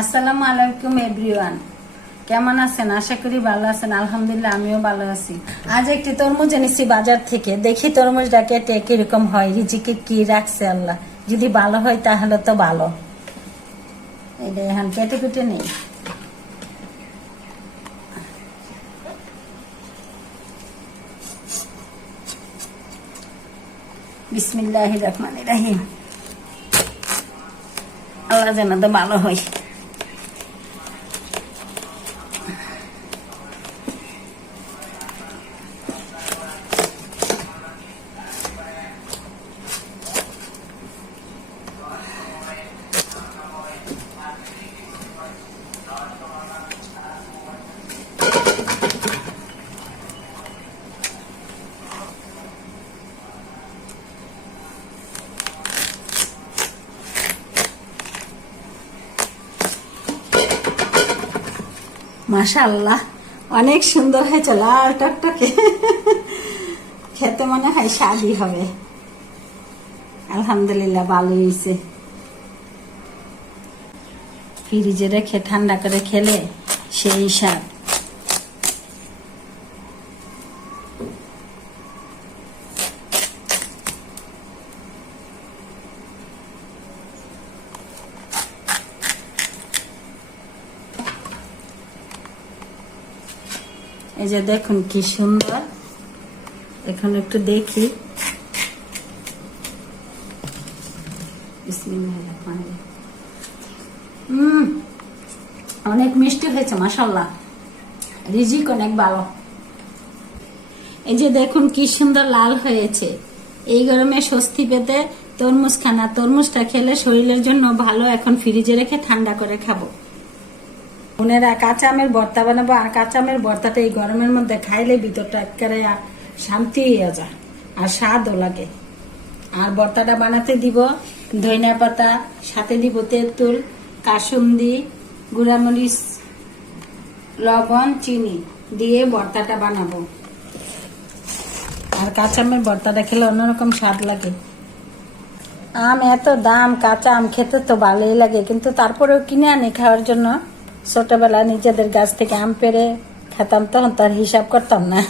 আসসালামু আলাইকুম এভরিওয়ান, কেমন আছেন? আশা করি ভালো আছেন। আলহামদুলিল্লাহ আমিও ভালো আছি। আজ একটি তরমুজ এনেছি বাজার থেকে, দেখি তরমুজটা কেটে কিরকম হয়, রিজিকে কি রাখছে আল্লাহ। যদি ভালো হয় তাহলে তো ভালো। এটা এখন কেটে কেটে নেই। বিসমিল্লাহির রহমানির রহিম। আল্লাহ যেন তো ভালো হয়। মাশাআল্লাহ, অনেক সুন্দর হয়েছে, লাল টকটকে। খেতে মনে হয় স্বাদই হবে। আলহামদুলিল্লাহ ভালো হয়েছে। ফ্রিজে রেখে ঠান্ডা করে খেলে সেই স্বাদ। এই যে দেখুন কি সুন্দর। এখন একটু দেখি। অনেক মিষ্টি হয়েছে, মাশাআল্লাহ। রিজিক অনেক ভালো। এই যে দেখুন কি সুন্দর লাল হয়েছে। এই গরমে স্বস্তি পেতে তরমুজ খানা, তরমুজটা খেলে শরীরের জন্য ভালো। এখন ফ্রিজে রেখে ঠান্ডা করে খাবো। বোনেরা, কাঁচা আমের ভর্তা বানাবো। আর কাঁচা আমের ভর্তাটা এই গরমের মধ্যে খাইলে ভিতরটা একেবারে শান্তি হয়ে যায় আর স্বাদও লাগে। আর ভর্তাটা বানাতে দিব ধনিয়া পাতা, সাথে দিব তেঁতুল, কাসুন্দি, গুঁড়ামরিচ, লবণ, চিনি দিয়ে ভর্তাটা বানাবো। আর কাঁচা আমের ভর্তাটা খেলে অন্যরকম স্বাদ লাগে। আম এত দাম, কাঁচা আম খেতে তো ভালোই লাগে, কিন্তু তারপরেও কিনে আনি খাওয়ার জন্য। ছোটবেলা নিজেদের গাছ থেকে আম পেড়ে খেতাম, তখন তার হিসাব করতাম না।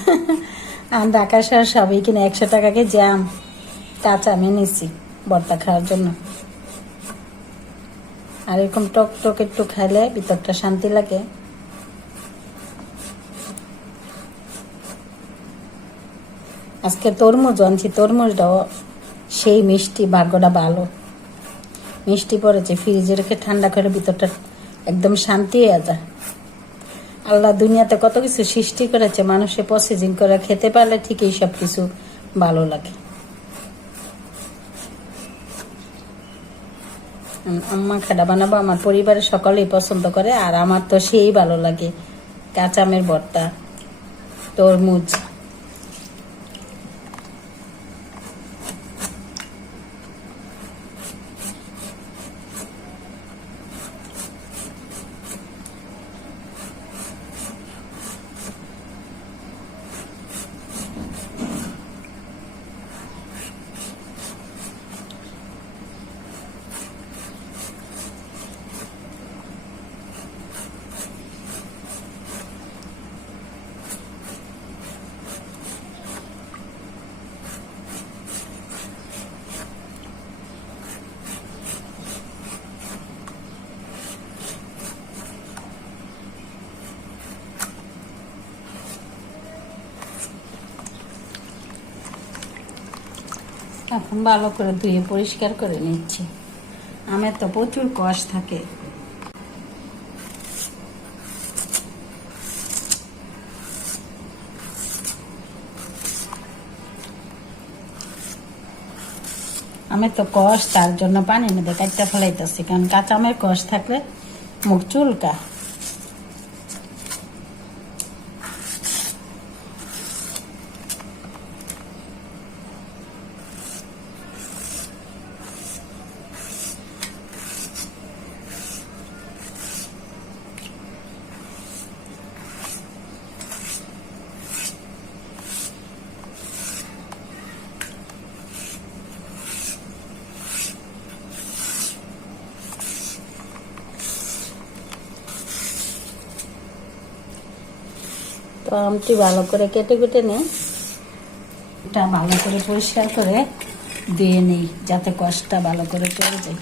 আর ঢাকা শহর সবই কিনে 100 টাকা কেজি আম, কাঁচা আম এনেছি ভর্তা খাওয়ার জন্য। আর এরকম টক টক একটু খাইলে ভিতরটা শান্তি লাগে। আজকে তরমুজ আনছি, তরমুজটাও সেই মিষ্টি, ভাগ্যটা ভালো। মিষ্টি পড়েছে, ফ্রিজে রেখে ঠান্ডা করে ভিতরটা একদম শান্তি হয়ে যায়। আল্লাহ দুনিয়াতে কত কিছু সৃষ্টি করেছে, মানুষে প্রসেসিং করে খেতে পারলে ঠিকই সব কিছু ভালো লাগে। আম্মা খাডা বানাবো, আমার পরিবারের সকলেই পছন্দ করে। আর আমার তো সেই ভালো লাগে কাঁচা আমের ভর্তা, তরমুজ। এখন ভালো করে ধুয়ে পরিষ্কার করে নিচ্ছি। আমের তো প্রচুর কষ থাকে। আমের তো কষ, তার জন্য পানির মধ্যে কাটতে ফেলাইতেছি, কারণ কাঁচা আমের কষ থাকলে মুখ চুলকা। তো আমটি ভালো করে কেটে কেটে নেই, এটা ভালো করে পরিষ্কার করে দিয়ে নেই যাতে কষটা ভালো করে চলে যায়।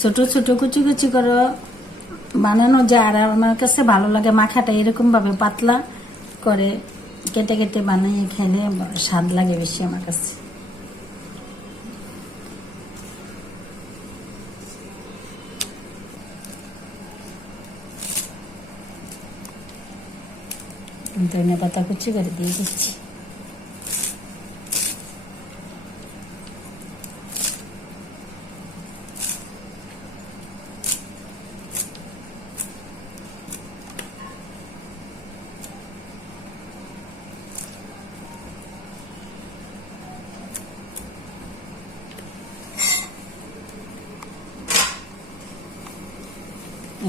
ছোট ছোট কুচি কুচি করে বানানো যায়, আর আমার কাছে ভালো লাগে মাখাটা এরকম ভাবে পাতলা করে কেটে কেটে বানিয়ে খেলে স্বাদ লাগে বেশি আমার কাছে। ধনিয়া পাতা কুচি করে দিয়ে দিচ্ছি।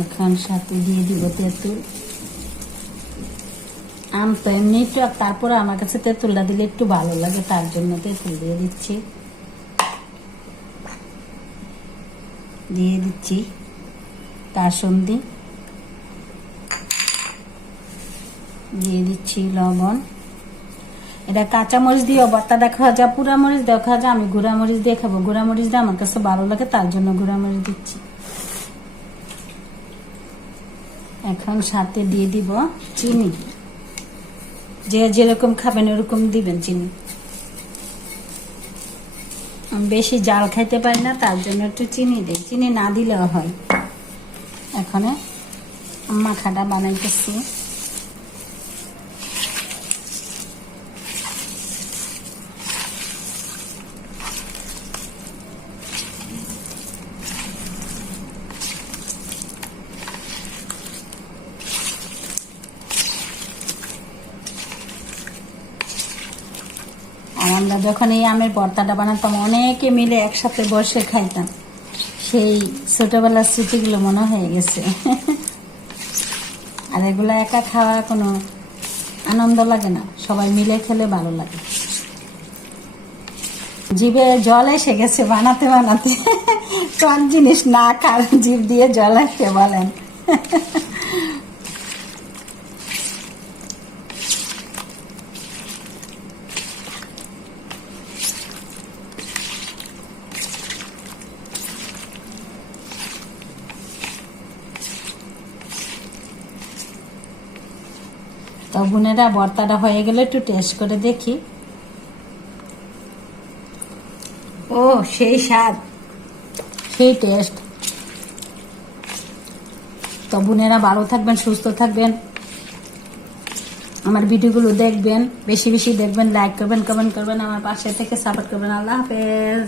এখন সাথে দিয়ে দিব তেঁতুল। আম তো এমনি টক, তারপরে আমার কাছে তেঁতুলটা দিলে একটু ভালো লাগে, তার জন্য তেঁতুল দিয়ে দিচ্ছি। দিয়ে দিচ্ছি কাসুন্দি, দিয়ে দিচ্ছি লবণ। এটা কাঁচামরিচ দিয়ে ভর্তাটা খাওয়া যায়, পুরা মরিচ দিয়ে খাওয়া যায়। আমি গুঁড়া মরিচ দিয়ে খাবো, গুঁড়া মরিচ দিয়ে আমার কাছে ভালো লাগে, তার জন্য গুঁড়া মরিচ দিচ্ছি। এখন সাথে দিয়ে দিব চিনি, যে যেরকম খাবেন ওরকম দিবেন চিনি। আমি বেশি জাল খাইতে পারি না, তার জন্য একটু চিনি দিই, চিনি না দিলেও হয়। এখন মাখাটা বানাইতেছি। আর আমরা যখন এই আমের ভর্তাটা বানাতাম অনেকে মিলে একসাথে বসে খাইতাম, সেই ছোটবেলার স্মৃতিগুলো মনে হয়ে গেছে। আর এগুলো একা খাওয়া কোনো আনন্দ লাগে না, সবাই মিলে খেলে ভালো লাগে। জিভে জল এসে গেছে বানাতে বানাতে। টক জিনিস না খার জিভ দিয়ে জল আসছে বলেন। তো বোনেরা ভর্তাটা হয়ে গেলে একটু টেস্ট করে দেখি। ও সেই স্বাদ, সেই টেস্ট। তো বোনেরা ভালো থাকবেন, সুস্থ থাকবেন, আমার ভিডিওগুলো দেখবেন, বেশি বেশি দেখবেন, লাইক করবেন, কমেন্ট করবেন, আমার পাশে থেকে সাপোর্ট করবেন। আল্লাহ হাফেজ।